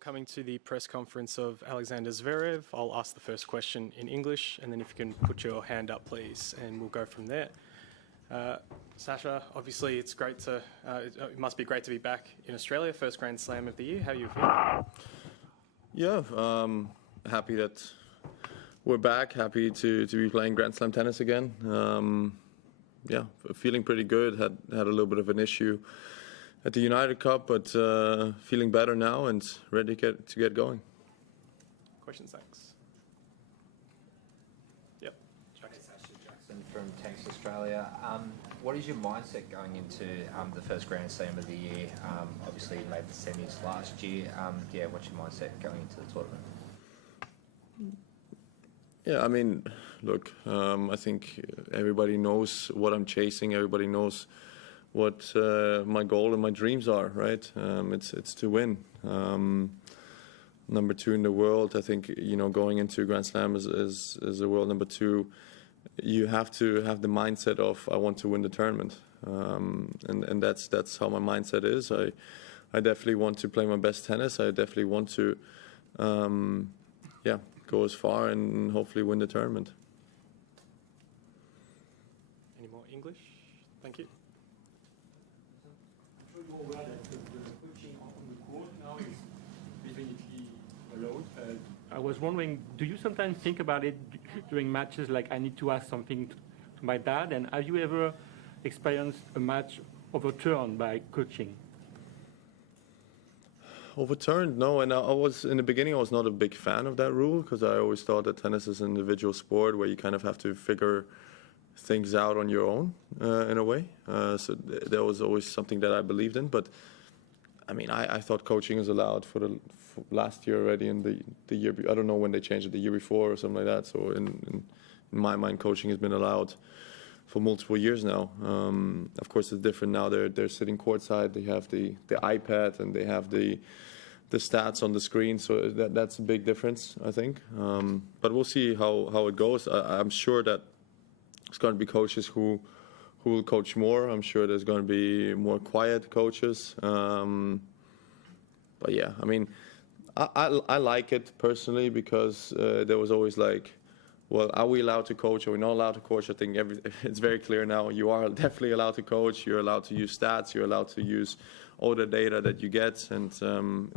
coming to the press conference of Alexander Zverev. I'll ask the first question in English, and then if you can put your hand up, please, and we'll go from there. Sasha, obviously it's great to, it must be great to be back in Australia, first Grand Slam of the year. How are you feeling? Yeah, happy that we're back, happy to be playing Grand Slam tennis again. Yeah, feeling pretty good, had a little bit of an issue at the United Cup, but feeling better now and ready to get going. Questions, thanks. Yep. Jackson from Tennis Australia. What is your mindset going into the first Grand Slam of the year? Obviously you made the semis last year. Yeah, what's your mindset going into the tournament? Yeah, I mean, look, I think everybody knows what I'm chasing. Everybody knows what my goal and my dreams are, right? It's to win. Number 2 in the world. I think, you know, going into Grand Slam as a world number 2, you have to have the mindset of I want to win the tournament, and that's how my mindset is. I definitely want to play my best tennis. I definitely want to, yeah, go as far and hopefully win the tournament. Any more English? Thank you. I'm sure you're aware that the coaching on the court now is definitely allowed. I was wondering, do you sometimes think about it during matches, like I need to ask something to my dad? And have you ever experienced a match overturned by coaching? Overturned? No, and I was, in the beginning, I was not a big fan of that rule because I always thought that tennis is an individual sport where you kind of have to figure things out on your own, in a way. So that was always something that I believed in. But, I mean, I thought coaching is allowed for last year already and the year, I don't know when they changed it, the year before or something like that. So in my mind, coaching has been allowed for multiple years now. Of course, it's different now. They're sitting courtside. They have the iPad and they have the stats on the screen. So that's a big difference, I think. But we'll see how it goes. I'm sure that there's going to be coaches who will coach more. I'm sure there's going to be more quiet coaches. But yeah, I mean, I like it personally because there was always like, well, are we allowed to coach? Are we not allowed to coach? I think it's very clear now. You are definitely allowed to coach. You're allowed to use stats. You're allowed to use all the data that you get. And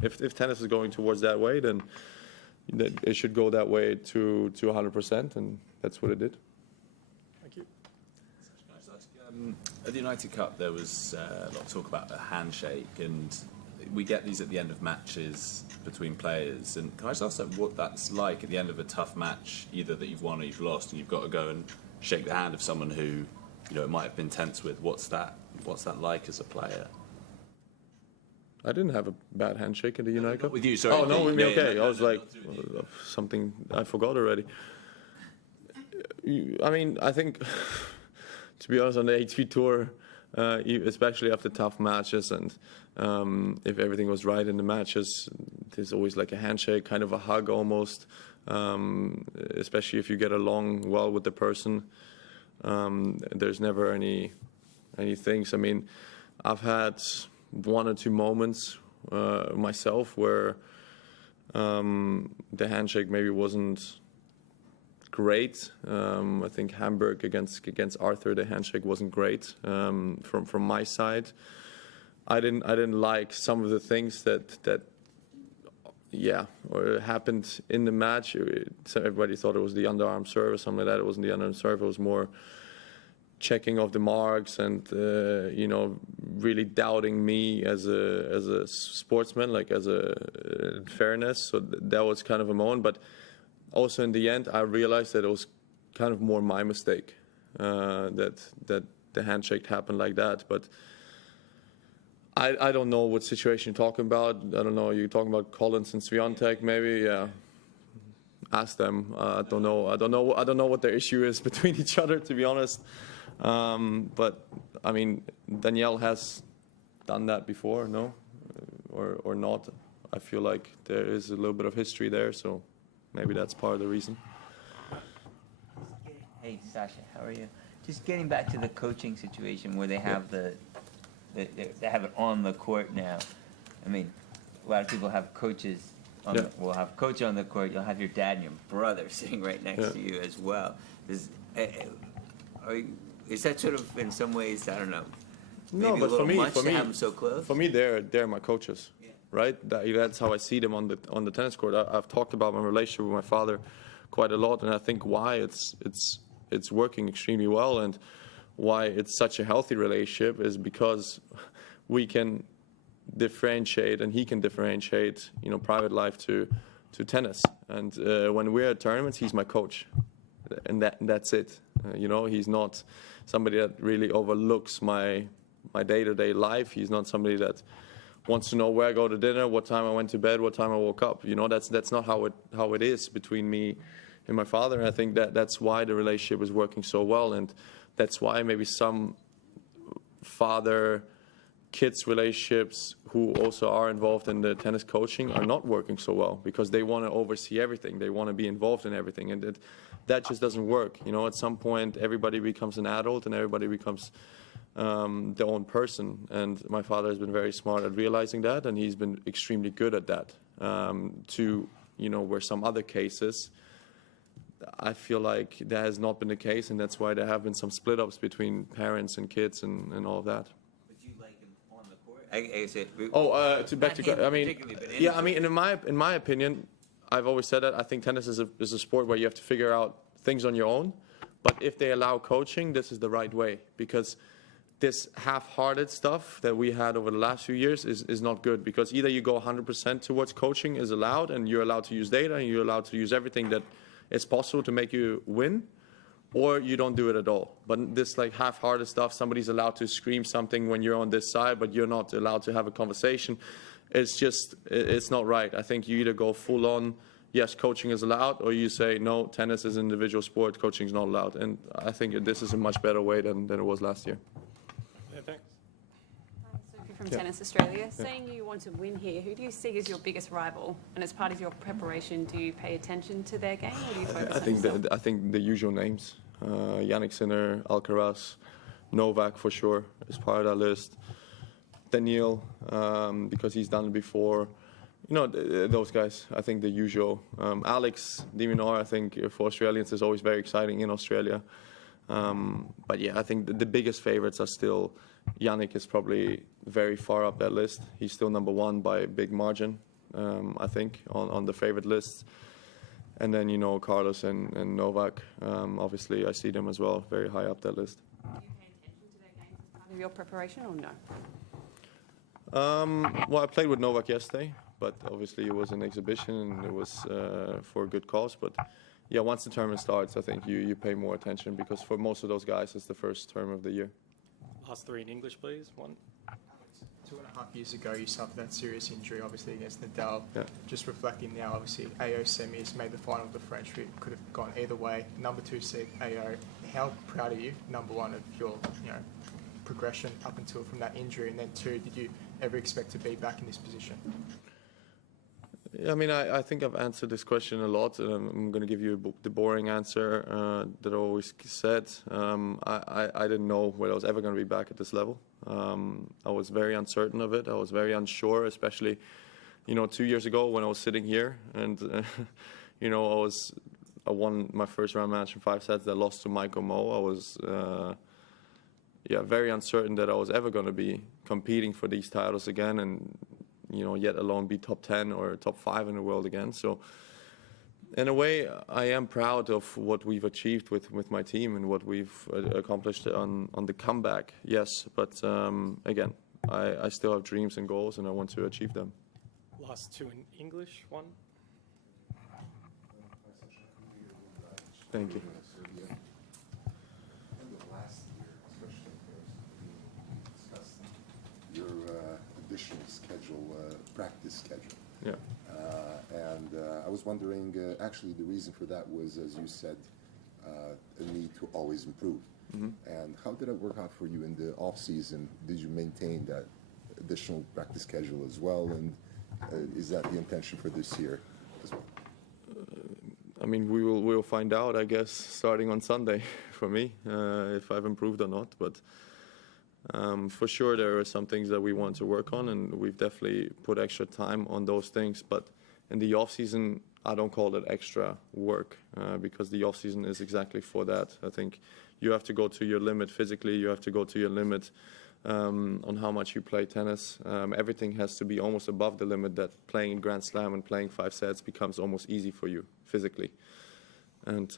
if tennis is going towards that way, then it should go that way to 100%, and that's what it did. Thank you. At the United Cup, there was a lot of talk about a handshake, and we get these at the end of matches between players. And can I just ask what that's like at the end of a tough match, either that you've won or you've lost, and you've got to go and shake the hand of someone who, you know, it might have been tense with? What's that like as a player? I didn't have a bad handshake at the United Cup. With you, sorry. Oh, no, with me, okay. Yeah, I was like, something I forgot already. I mean, I think, to be honest, on the ATP Tour, especially after tough matches, and if everything was right in the matches, there's always like a handshake, kind of a hug almost, especially if you get along well with the person. There's never any things. I mean, I've had 1 or 2 moments myself where the handshake maybe wasn't great. I think Hamburg against Arthur, the handshake wasn't great from my side. I didn't like some of the things that or happened in the match. So everybody thought it was the underarm serve or something like that. It wasn't the underarm serve. It was more checking off the marks and you know, really doubting me as a sportsman, like as a fairness. So that was kind of a moment. But also in the end, I realized that it was kind of more my mistake that the handshake happened like that. But I don't know what situation you're talking about. I don't know. You're talking about Collins and Swiatek, maybe. Yeah, ask them. I don't know. I don't know what their issue is between each other, to be honest. But I mean, Danielle has done that before, no, or not. I feel like there is a little bit of history there, so maybe that's part of the reason. Hey, Sasha, how are you? Just getting back to the coaching situation where they have they have it on the court now. I mean, a lot of people have coaches. Will have coach on the court. You'll have your dad and your brother sitting right next to you as well. Is that sort of in some ways, I don't know, maybe No, a but little for me, much to have them so close? for me, they're my coaches, right? That's how I see them on the tennis court. I've talked about my relationship with my father quite a lot, and I think why it's working extremely well and why it's such a healthy relationship is because we can differentiate and he can differentiate, private life to tennis. And when we're at tournaments, he's my coach, and that's it. He's not somebody that really overlooks my day-to-day life. He's not somebody that wants to know where I go to dinner, what time I went to bed, what time I woke up. That's not how it is between me and my father. And I think that's why the relationship is working so well, and that's why maybe some father-kids relationships who also are involved in the tennis coaching are not working so well because they want to oversee everything. They want to be involved in everything, and that just doesn't work. At some point, everybody becomes an adult and everybody becomes their own person. And my father has been very smart at realizing that, and he's been extremely good at that. Where some other cases, I feel like that has not been the case, and that's why there have been some split-ups between parents and kids and all of that. Would you like him on the court? In my opinion, I've always said that I think tennis is a sport where you have to figure out things on your own. But if they allow coaching, this is the right way, because this half-hearted stuff that we had over the last few years is not good, because either you go 100% towards coaching is allowed and you're allowed to use data and you're allowed to use everything that is possible to make you win, or you don't do it at all. But this half-hearted stuff, somebody's allowed to scream something when you're on this side, but you're not allowed to have a conversation. It's not right. I think you either go full on, yes, coaching is allowed, or you say, no, tennis is an individual sport, coaching is not allowed. And I think this is a much better way than it was last year. Yeah, thanks. Sophie from Tennis Australia. Saying you want to win here, who do you see as your biggest rival? And as part of your preparation, do you pay attention to their game, or do you focus on yourself? I think the usual names. Yannick Sinner, Alcaraz, Novak for sure is part of that list. Daniil, because he's done it before. Those guys, I think the usual. Alex de Minaur, I think for Australians is always very exciting in Australia. But yeah, I think the biggest favorites are still, Yannick is probably very far up that list. He's still number one by a big margin, I think, on the favorite lists. And then, Carlos and Novak, obviously I see them as well, very high up that list. Do you pay attention to their games as part of your preparation, or no? Well, I played with Novak yesterday, but obviously it was an exhibition and it was for a good cause. But yeah, once the tournament starts, I think you pay more attention, because for most of those guys, it's the first tournament of the year. Last three in English, please. One. 2.5 years ago, you suffered that serious injury, obviously, against Nadal. Yeah. Just reflecting now, obviously, AO semis made the final of the French. It could have gone either way. Number 2 seed, AO. How proud are you, number one, of your progression up until from that injury? And then 2, did you ever expect to be back in this position? I think I've answered this question a lot, and I'm going to give you the boring answer that I always said. I didn't know whether I was ever going to be back at this level. I was very uncertain of it. I was very unsure, especially, 2 years ago when I was sitting here and, I won my first round match in 5 sets that lost to Michael Moe. I was, very uncertain that I was ever going to be competing for these titles again, and yet alone be top 10 or top 5 in the world again. So in a way, I am proud of what we've achieved with my team and what we've accomplished on the comeback, yes. But again, I still have dreams and goals, and I want to achieve them. Last two in English. One. Thank you. Additional schedule, practice schedule. Yeah. I was wondering, actually the reason for that was, as you said, a need to always improve. Mm-hmm. And how did it work out for you in the off season? Did you maintain that additional practice schedule as well? And is that the intention for this year as well? We'll find out, I guess, starting on Sunday for me, if I've improved or not. But For sure, there are some things that we want to work on, and we've definitely put extra time on those things. But in the off season, I don't call it extra work because the off season is exactly for that. I think you have to go to your limit physically. You have to go to your limit on how much you play tennis. Everything has to be almost above the limit that playing Grand Slam and playing 5 sets becomes almost easy for you physically. And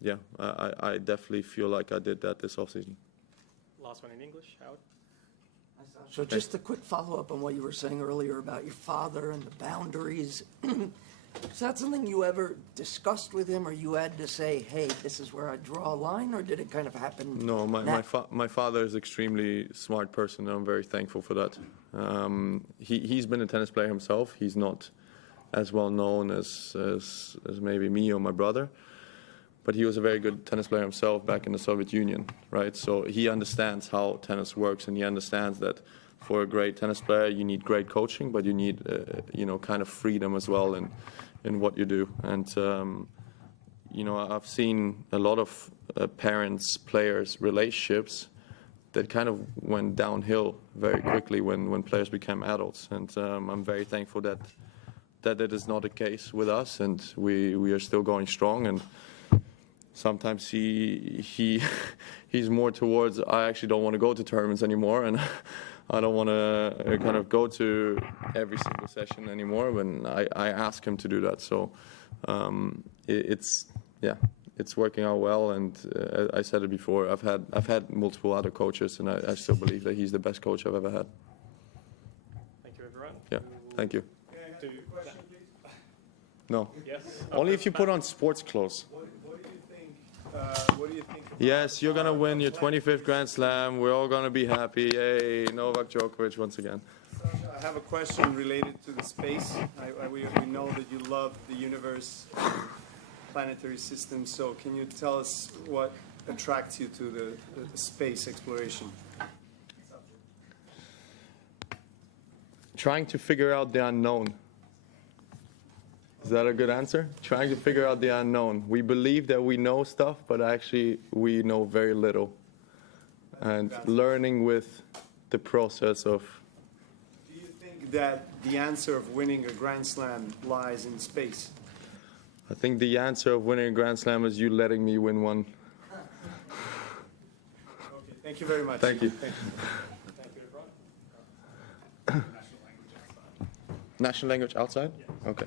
yeah, I definitely feel like I did that this offseason. Last one in English, Howard. So just a quick follow-up on what you were saying earlier about your father and the boundaries. Is that something you ever discussed with him, or you had to say, hey, this is where I draw a line, or did it kind of happen? No, my father is an extremely smart person, and I'm very thankful for that. He's been a tennis player himself. He's not as well known as maybe me or my brother, but he was a very good tennis player himself back in the Soviet Union, right? So he understands how tennis works, and he understands that for a great tennis player, you need great coaching, but you need, kind of freedom as well in what you do. And, I've seen a lot of parents-players relationships that kind of went downhill very quickly when players became adults. And I'm very thankful that it is not the case with us, and we are still going strong. And sometimes he's more towards, I actually don't want to go to tournaments anymore, and I don't want to kind of go to every single session anymore when I ask him to do that. So it's working out well. And I said it before, I've had multiple other coaches, and I still believe that he's the best coach I've ever had. Thank you, everyone. Yeah, thank you. No. Yes. Only if you put on sports clothes. What do you think? Yes, you're going to win your 25th Grand Slam. We're all going to be happy. Hey, Novak Djokovic once again. Sasha, I have a question related to the space. We know that you love the universe, planetary system. So can you tell us what attracts you to the space exploration? Trying to figure out the unknown. Is that a good answer? Trying to figure out the unknown. We believe that we know stuff, but actually we know very little. And learning with the process of... Do you think that the answer of winning a Grand Slam lies in space? I think the answer of winning a Grand Slam is you letting me win one. Okay, thank you very much. Thank you. Thank you. Thank you, everyone. National language outside? Yeah. Okay.